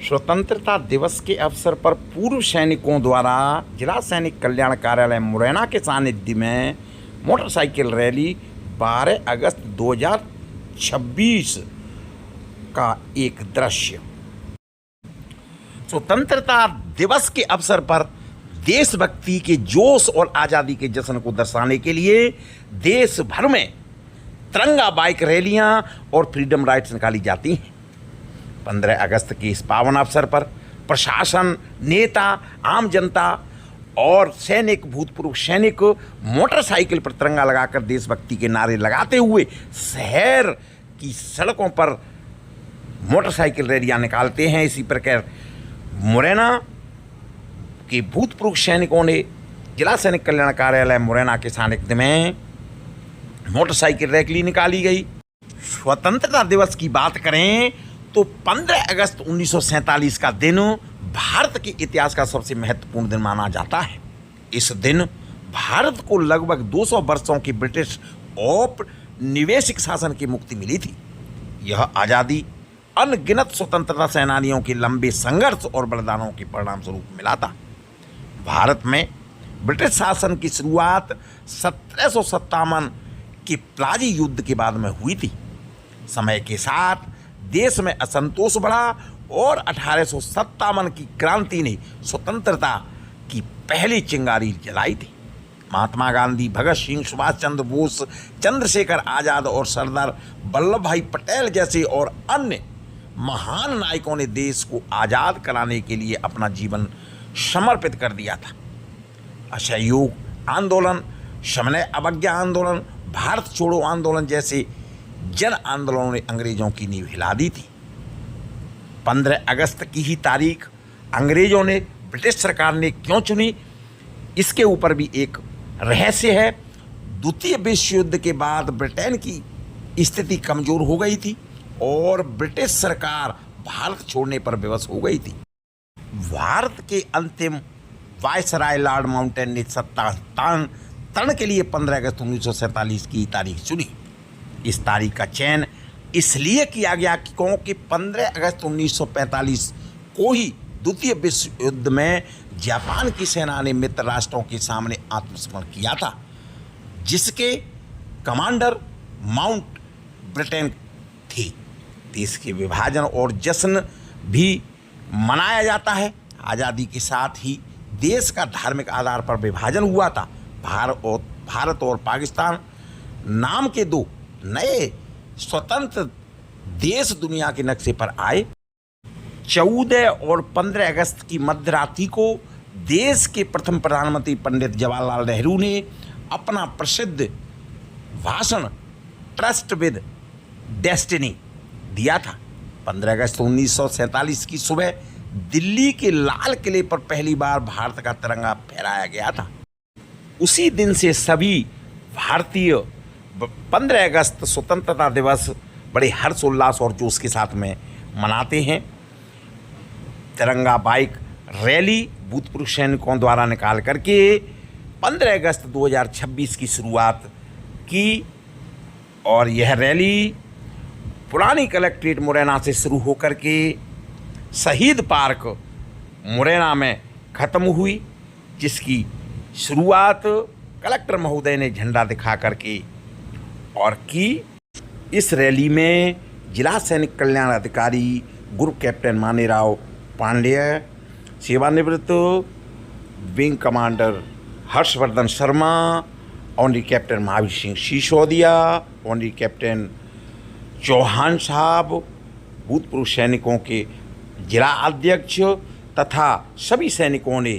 स्वतंत्रता दिवस के अवसर पर पूर्व सैनिकों द्वारा जिला सैनिक कल्याण कार्यालय मुरैना के सानिध्य में मोटरसाइकिल रैली 12 अगस्त 2026 का एक दृश्य। स्वतंत्रता दिवस के अवसर पर देशभक्ति के जोश और आज़ादी के जश्न को दर्शाने के लिए देश भर में तिरंगा बाइक रैलियां और फ्रीडम राइड्स निकाली जाती हैं। 15 अगस्त के इस पावन अवसर पर प्रशासन, नेता, आम जनता और सैनिक, भूतपूर्व सैनिक मोटरसाइकिल पर तिरंगा लगाकर देशभक्ति के नारे लगाते हुए शहर की सड़कों पर मोटरसाइकिल रैलियां निकालते हैं। इसी प्रकार मुरैना के भूतपूर्व सैनिकों ने जिला सैनिक कल्याण कार्यालय मुरैना के सानिध्य में मोटरसाइकिल रैली निकाली गई। स्वतंत्रता दिवस की बात करें तो 15 अगस्त 1947 का दिन भारत के इतिहास का सबसे महत्वपूर्ण दिन माना जाता है। इस दिन भारत को लगभग 200 वर्षों की ब्रिटिश औपनिवेशिक शासन की मुक्ति मिली थी। यह आज़ादी अनगिनत स्वतंत्रता सेनानियों के लंबे संघर्ष और बलिदानों के परिणाम स्वरूप मिला था। भारत में ब्रिटिश शासन की शुरुआत 1757 के प्लाजी युद्ध के बाद में हुई थी। समय के साथ देश में असंतोष बढ़ा और 1857 की क्रांति ने स्वतंत्रता की पहली चिंगारी जलाई थी। महात्मा गांधी, भगत सिंह, सुभाष चंद्र बोस, चंद्रशेखर आज़ाद और सरदार वल्लभ भाई पटेल जैसे और अन्य महान नायकों ने देश को आज़ाद कराने के लिए अपना जीवन समर्पित कर दिया था। असहयोग आंदोलन, शमन अवज्ञा आंदोलन, भारत छोड़ो आंदोलन जैसे जन आंदोलनों ने अंग्रेजों की नींव हिला दी थी। 15 अगस्त की ही तारीख अंग्रेजों ने, ब्रिटिश सरकार ने क्यों चुनी, इसके ऊपर भी एक रहस्य है। द्वितीय विश्व युद्ध के बाद ब्रिटेन की स्थिति कमजोर हो गई थी और ब्रिटिश सरकार भारत छोड़ने पर विवश हो गई थी। भारत के अंतिम वायसराय लॉर्ड माउंटेन ने सत्ता हस्तांतरण के लिए 15 अगस्त 1947 की तारीख चुनी। इस तारीख का चयन इसलिए किया गया क्योंकि 15 अगस्त 1945 को ही द्वितीय विश्व युद्ध में जापान की सेना ने मित्र राष्ट्रों के सामने आत्मसमर्पण किया था, जिसके कमांडर माउंट ब्रिटेन थे। देश के विभाजन और जश्न भी मनाया जाता है। आज़ादी के साथ ही देश का धार्मिक आधार पर विभाजन हुआ था। भारत और पाकिस्तान नाम के दो नए स्वतंत्र देश दुनिया के नक्शे पर आए। 14 और 15 अगस्त की मध्यरात्रि को देश के प्रथम प्रधानमंत्री पंडित जवाहरलाल नेहरू ने अपना प्रसिद्ध भाषण ट्रस्ट विद डेस्टिनी दिया था। 15 अगस्त 1947 की सुबह दिल्ली के लाल किले पर पहली बार भारत का तिरंगा फहराया गया था। उसी दिन से सभी भारतीय 15 अगस्त स्वतंत्रता दिवस बड़े हर्षोल्लास और जोश के साथ में मनाते हैं। तिरंगा बाइक रैली भूतपूर्व सैनिकों द्वारा निकाल करके 15 अगस्त 2026 की शुरुआत की और यह रैली पुरानी कलेक्ट्रेट मुरैना से शुरू होकर के शहीद पार्क मुरैना में ख़त्म हुई, जिसकी शुरुआत कलेक्टर महोदय ने झंडा दिखा करके और की। इस रैली में जिला सैनिक कल्याण अधिकारी ग्रुप कैप्टन मानेराव पांडेय, सेवानिवृत्त wing commander Harshvardhan Sharma, honorary captain Mahavir Singh Sisodia, honorary captain Chauhan साहब, भूतपूर्व सैनिकों के जिला अध्यक्ष तथा सभी सैनिकों ने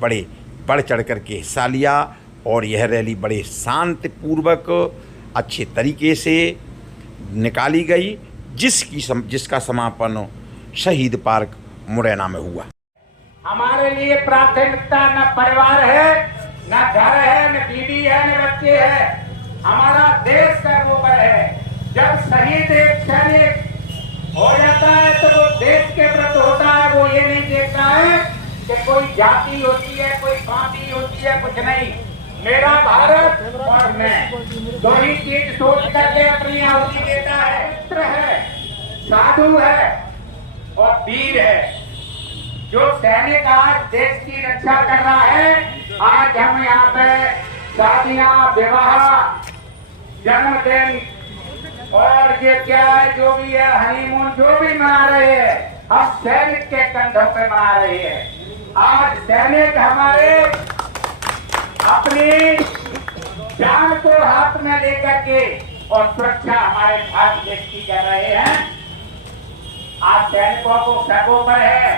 बड़े बढ़ चढ़ कर के हिस्सा लिया और यह रैली बड़े शांतिपूर्वक अच्छे तरीके से निकाली गई, जिसका समापन शहीद पार्क मुरैना में हुआ। हमारे लिए प्राथमिकता न परिवार है, न घर है, न बीवी है, न बच्चे है। हमारा देश सर्वोपरि है। जब शहीद एक सैनिक हो जाता है तो वो देश के प्रति होता है। वो ये नहीं देखता है कि कोई जाति होती है, कोई पार्टी होती है, कुछ नहीं। मेरा भारत और मैं दो ही चीज सोच करके अपनी आहुति देता है। मित्र है, साधु है, और वीर है। जो सैनिक आज देश की रक्षा कर रहा है, आज हम यहाँ पे शादियां, विवाह, जन्मदिन और ये क्या है जो भी है, हनीमून जो भी मना रहे हैं, हम सैनिक के कंधों पे मना रहे हैं। आज सैनिक हमारे अपनी जान को हाथ में लेकर के और सुरक्षा हमारे भारत देश की कर रहे हैं। आज सैनिकों को सैकों पर है।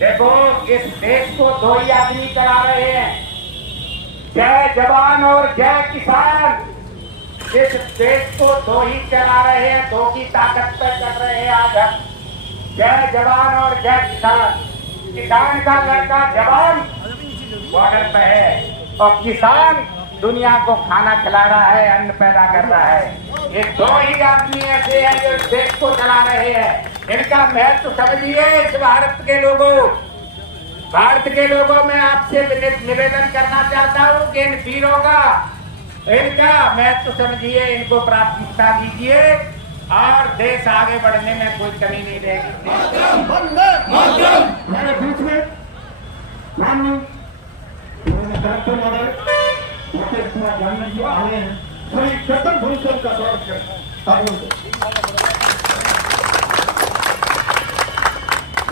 देखो, इस देश को दो ही आदमी चला रहे हैं, जय जवान और जय किसान। इस देश को दो ही चला रहे हैं, दो की ताकत पर कर रहे हैं आज हम। जय जवान और जय किसान। किसान का लड़का जवान बॉर्डर पे है और किसान दुनिया को खाना खिला रहा है, अन्न पैदा कर रहा है। ये दो ही आदमी ऐसे हैं जो इस देश को चला रहे हैं। इनका महत्व समझिए। इस भारत के लोगों में आपसे निवेदन करना चाहता हूँ कि इन वीरों का, इनका महत्व समझिए, इनको प्राथमिकता दीजिए और देश आगे बढ़ने में कोई कमी नहीं रहेगी। मेरे बीच में माननीय कलेक्टर महोदय मुकेश कुमार जानवी जी आए हैं। श्री चेतन भूषण का स्वागत करते हैं।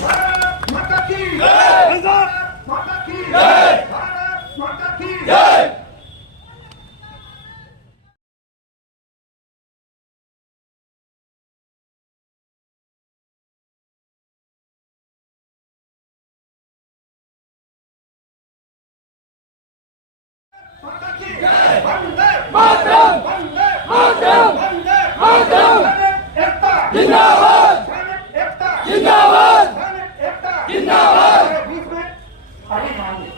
भारत माता की जय। भारत माता की जय। भारत माता की जय। वंदे मातरम। वंदे मातरम। वंदे मातरम। एकता जिंदाबाद। एकता जिंदाबाद। एकता जिंदाबाद। बीच में अभी माननीय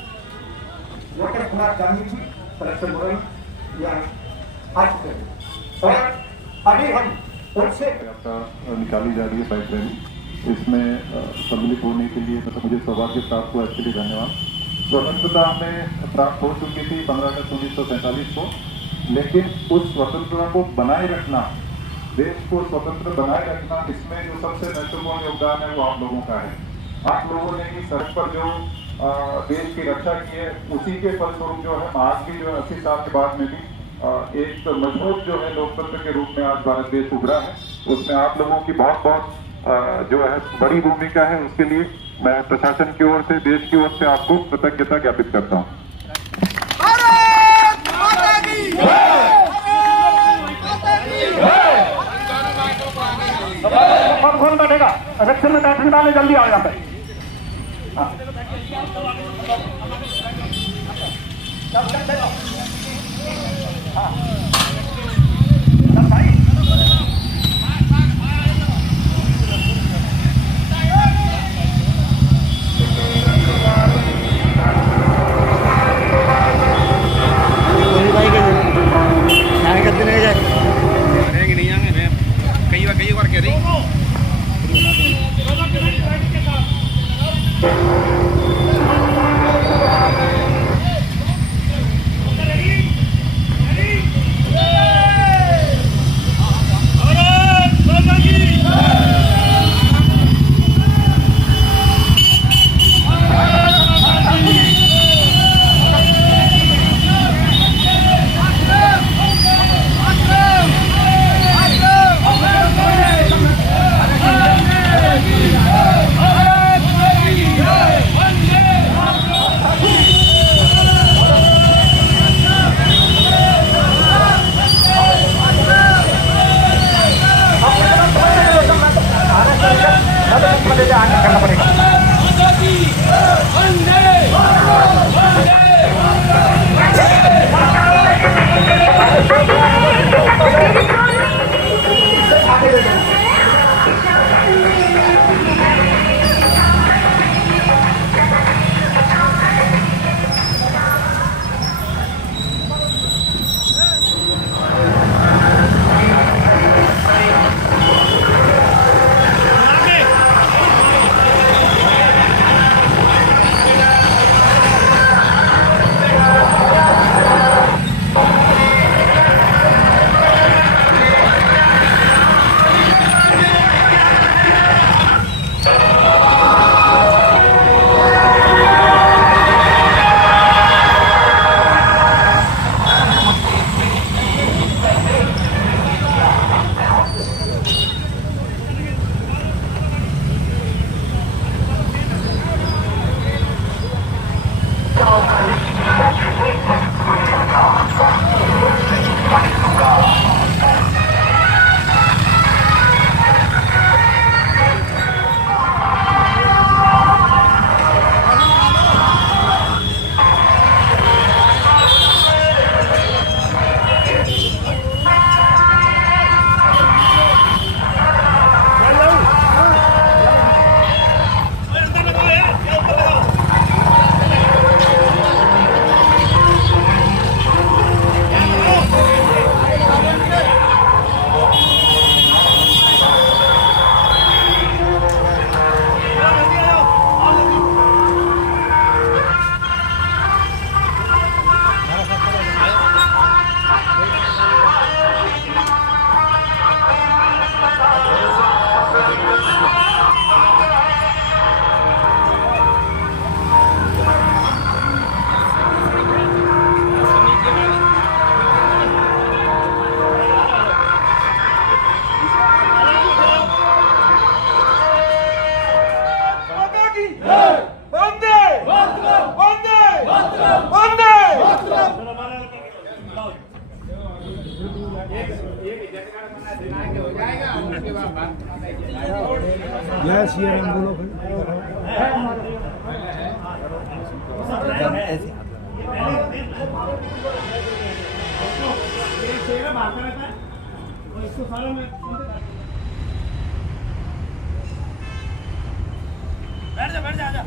मुकेश कुमार जानवी जी कलेक्टर महोदय यहाँ आ चुके हैं और अभी हम उनसे निकाली जा रही है बाइक रैली। इसमें सम्मिलित होने के लिए मुझे सौभाग्य प्राप्त हुआ, इसके लिए धन्यवाद। स्वतंत्रता हमें प्राप्त हो चुकी थी 15 अगस्त 1947 को, लेकिन उस स्वतंत्रता को बनाए रखना, देश को स्वतंत्र बनाए रखना, इसमें जो सबसे महत्वपूर्ण योगदान है वो आप लोगों का है। आप लोगों ने ही सड़क पर जो देश की रक्षा की है, उसी के फलस्वरूप जो है आज भी जो 80 साल के बाद में भी एक मजबूत जो है लोकतंत्र के रूप में आज भारत देश उभरा है। उसमें आप लोगों की बहुत जो है बड़ी भूमिका है। उसके लिए मैं प्रशासन की ओर से, देश की ओर से आपको कृतज्ञता ज्ञापित करता हूँ। भारत माता की जय। कौन बैठेगा? सेक्शन में बैठने वाले जल्दी आओ यहाँ पे। कई बार कह रही करना पड़ेगा। बैठ जा